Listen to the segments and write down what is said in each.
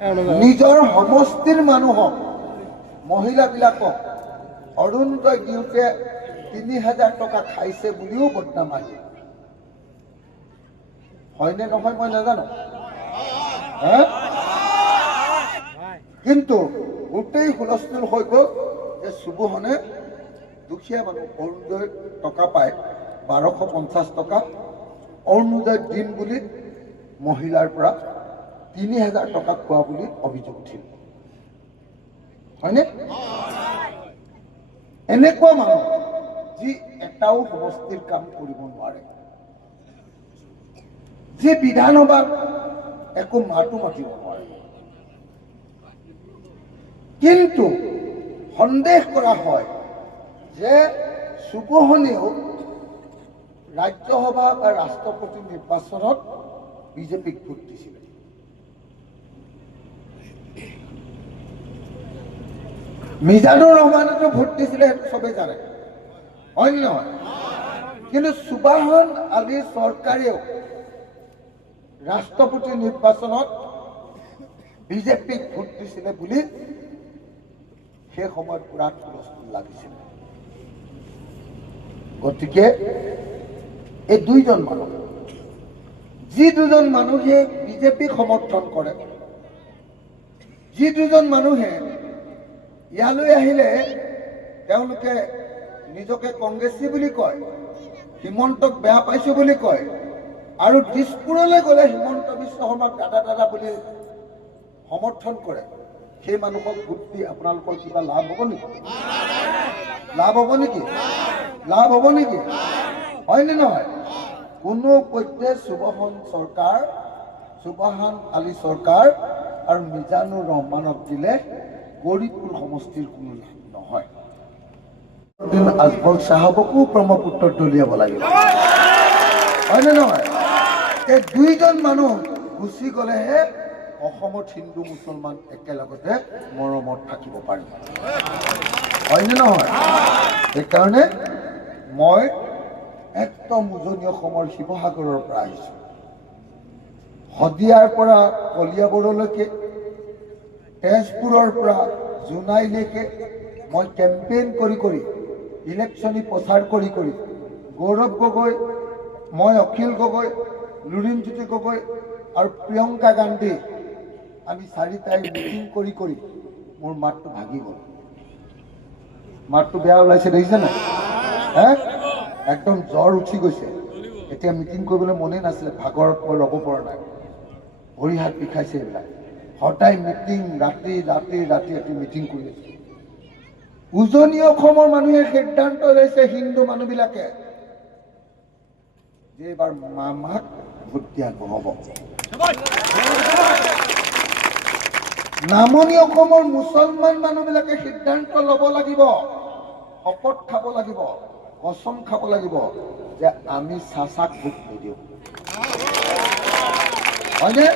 নিজৰ সমষ্টিৰ মানুহক মহিলাবিলাকক অৰুণোদয় দিওঁতে ৩,০০০ টকা খাইছে বুলিও বদনাম আহে। হয়নে নহয় মই নাজানো, কিন্তু গোটেই হুলস্থুল হৈ গ'ল যে চুবুহনে দুখীয়া মানুহ অৰুণোদয় টকা পায় ১২৫০ টকা, অৰুণোদয় দিম বুলি মহিলাৰ পৰা ৩,০০০ টকা খোৱা বুলি অভিযোগ উঠিল। হয়নে? এনেকুৱা মানুহ যি এটাও সমষ্টিৰ কাম কৰিব নোৱাৰে, যি বিধানসভাত একো মাতো মাতিব নোৱাৰে, কিন্তু সন্দেহ কৰা হয় যে চুবুহনেও ৰাজ্যসভা বা ৰাষ্ট্ৰপতি নিৰ্বাচনত বিজেপিক ভোট দিছিলে। মিজানুৰ ৰহমানেতো ভোট দিছিলে, সেইটো চবেই জানে, হয় নে নহয়? কিন্তু সুবাহন আলীৰ চৰকাৰেও ৰাষ্ট্ৰপতি নিৰ্বাচনত বিজেপিক ভোট দিছিলে বুলি সেই সময়ত পুৰা হুলস্থুল লাগিছিল। গতিকে এই দুইজন মানুহ, যি দুজন মানুহে বিজেপিক সমৰ্থন কৰে, যি দুজন মানুহে ইয়ালৈ আহিলে তেওঁলোকে নিজকে কংগ্ৰেছী বুলি কয়, হিমন্তক বেয়া পাইছো বুলি কয়, আৰু দিছপুৰলৈ গ'লে হিমন্ত বিশ্ব শৰ্মাক দাদা বুলি সমৰ্থন কৰে, সেই মানুহক ভোট দি আপোনালোকৰ কিবা লাভ হ'ব নেকি? লাভ হ'ব নেকি? লাভ হ'ব নেকি? হয়নে নহয়? কোনো পধ্যে সুবহান আলী চৰকাৰ আৰু মিজানুৰ ৰহমানক দিলে গৌৰীপুৰ সমষ্টিৰ কোনো লাভ নহয়। আজমল চাহাবকো ব্ৰহ্মপুত্ৰত দলিয়াব লাগিব, হয়নে নহয়? এই দুইজন মানুহ গুচি গ'লেহে অসমত হিন্দু মুছলমান একেলগতে মৰমত থাকিব পাৰিব, হয়নে নহয়? সেইকাৰণে মই একদম উজনি অসমৰ শিৱসাগৰৰ পৰা আহিছোঁ, শদিয়াৰ পৰা কলিয়াবৰলৈকে, তেজপুৰৰ পৰা জোনাইলৈকে মই কেম্পেইন কৰি ইলেকশ্যনী প্ৰচাৰ কৰি গৌৰৱ গগৈ, মই অখিল গগৈ, লুৰিণজ্যোতি গগৈ আৰু প্ৰিয়ংকা গান্ধী, আমি চাৰিটাই মিটিং কৰি মোৰ মাতটো ভাগি গ'ল। মাতটো বেয়া ওলাইছে, দেখিছে নাই? একদম জ্বৰ উঠি গৈছে। এতিয়া মিটিং কৰিবলৈ মনেই নাছিলে, ভাগৰত মই ৰ'ব পৰা নাই, ভৰি হাত বিষাইছে। এইবিলাক সদায় মিটিং, ৰাতি মিটিং কৰি আছো। উজনি অসমৰ মানুহে সিদ্ধান্ত লৈছে, হিন্দু মানুহবিলাকে, যে এইবাৰ মামাক ভোট দিয়া নহ'ব। নামনি অসমৰ মুছলমান মানুহবিলাকে সিদ্ধান্ত ল'ব লাগিব, শপত খাব লাগিব, কচম খাব লাগিব যে আমি চাচাক ভোট নিদিওঁ, হয়নে?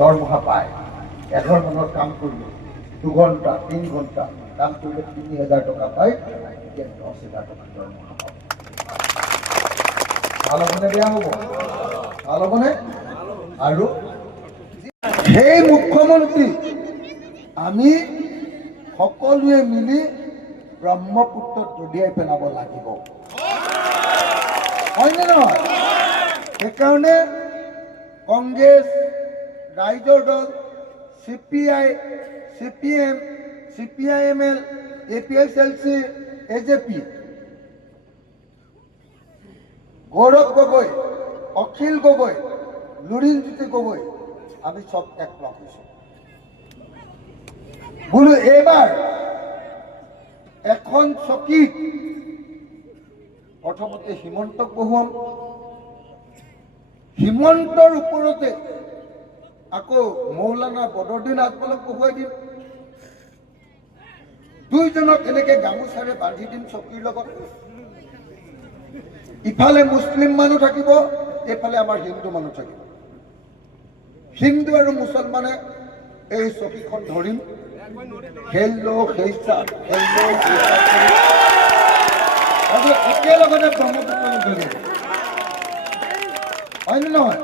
দৰমহা পায়, এঘৰ মানৰ কাম কৰিলে 2 ঘণ্টা 3 ঘণ্টা কাম কৰিলে ৩,০০০ টকা পায়, এতিয়া ১০,০০০ টকা দৰমহা পাব। ভাল হ'বনে বেয়া হ'ব? ভাল হ'বনে? আৰু সেই মুখ্যমন্ত্ৰী আমি সকলোৱে মিলি ব্ৰহ্মপুত্ৰত দলিয়াই পেলাব লাগিব, হয়নে নহয়? সেইকাৰণে কংগ্ৰেছ, ৰাইজৰ দল, CPI, CPM, CPIML, APSLC, AJP, Gaurav Gogoi, Akhil Gogoi, Lurinjyoti Gogoi, আমি চব একলগ হৈছোঁ। বোলো এইবাৰ এখন চকীত প্ৰথমতে হিমন্তক বহুৱাম, হিমন্তৰ ওপৰতে আকৌ মৌলানা বদৰুদ্দিন আজমলক বহুৱাই দিম, দুইজনক এনেকে গামোচাৰে বান্ধি দিম চকীৰ লগত। ইফালে মুছলিম মানুহ থাকিব, এইফালে আমাৰ হিন্দু মানুহ থাকিব। হিন্দু আৰু মুছলমানে এই চকীখন ধৰিম, একেলগতে ব্ৰহ্মপুত্ৰ দলিয়াব, হয়নে নহয়?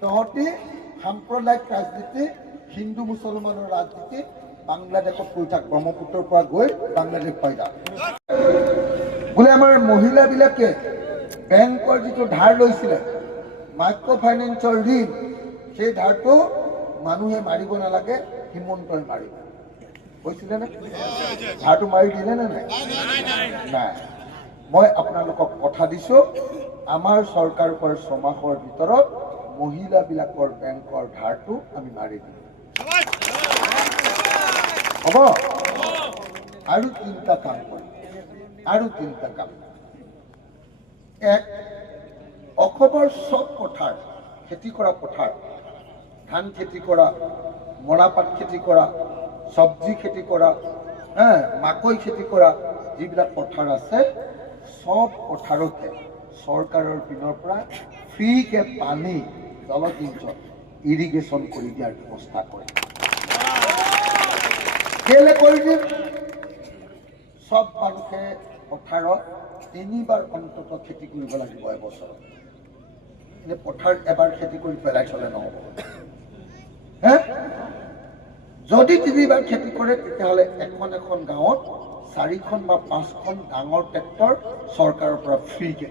তহঁতি সাম্প্ৰদায়িক ৰাজনীতি, হিন্দু মুছলমানৰ ৰাজনীতি বাংলাদেশত কৈ থাক, ব্ৰহ্মপুত্ৰৰ পৰা গৈ বাংলাদেশ পাই যাওক। বোলে আমাৰ মহিলাবিলাকে বেংকৰ যিটো ধাৰ লৈছিলে, মাইক্ৰ' ফাইনেন্সৰ ঋণ, সেই ধাৰটো মানুহে মাৰিব নালাগে, হিমন্তই মাৰিব কৈছিলে নে? ধাৰটো মাৰি দিলে নে নাই? নাই। মই আপোনালোকক কথা দিছোঁ, আমাৰ চৰকাৰ পৰা 6 মাহৰ ভিতৰত মহিলাবিলাকৰ বেংকৰ ধাৰটো আমি মাৰি দিম। হ'ব? আৰু 3টা কাম কৰিম, আৰু 3টা কাম। এক, অসমৰ চব পথাৰ, খেতি কৰা পথাৰ, ধান খেতি কৰা, মৰাপাট খেতি কৰা, চব্জি খেতি কৰা, মাকৈ খেতি কৰা যিবিলাক পথাৰ আছে, চব পথাৰতে চৰকাৰৰ পিনৰ পৰা ফ্ৰীকে পানী জলসিঞ্চন ইৰিগেশ্যন কৰি দিয়াৰ ব্যৱস্থা কৰে। কেলে কৰি দিম? চব মানুহে পথাৰত 3 বাৰ অন্তত খেতি কৰিব লাগিব এবছৰত। এনে পথাৰ এবাৰ খেতি কৰি পেলাই চলে নহ'ব। যদি 3 বাৰ খেতি কৰে তেতিয়াহ'লে এখন এখন গাঁৱত 4খন বা 5খন ডাঙৰ ট্ৰেক্টৰ চৰকাৰৰ পৰা ফ্ৰীকে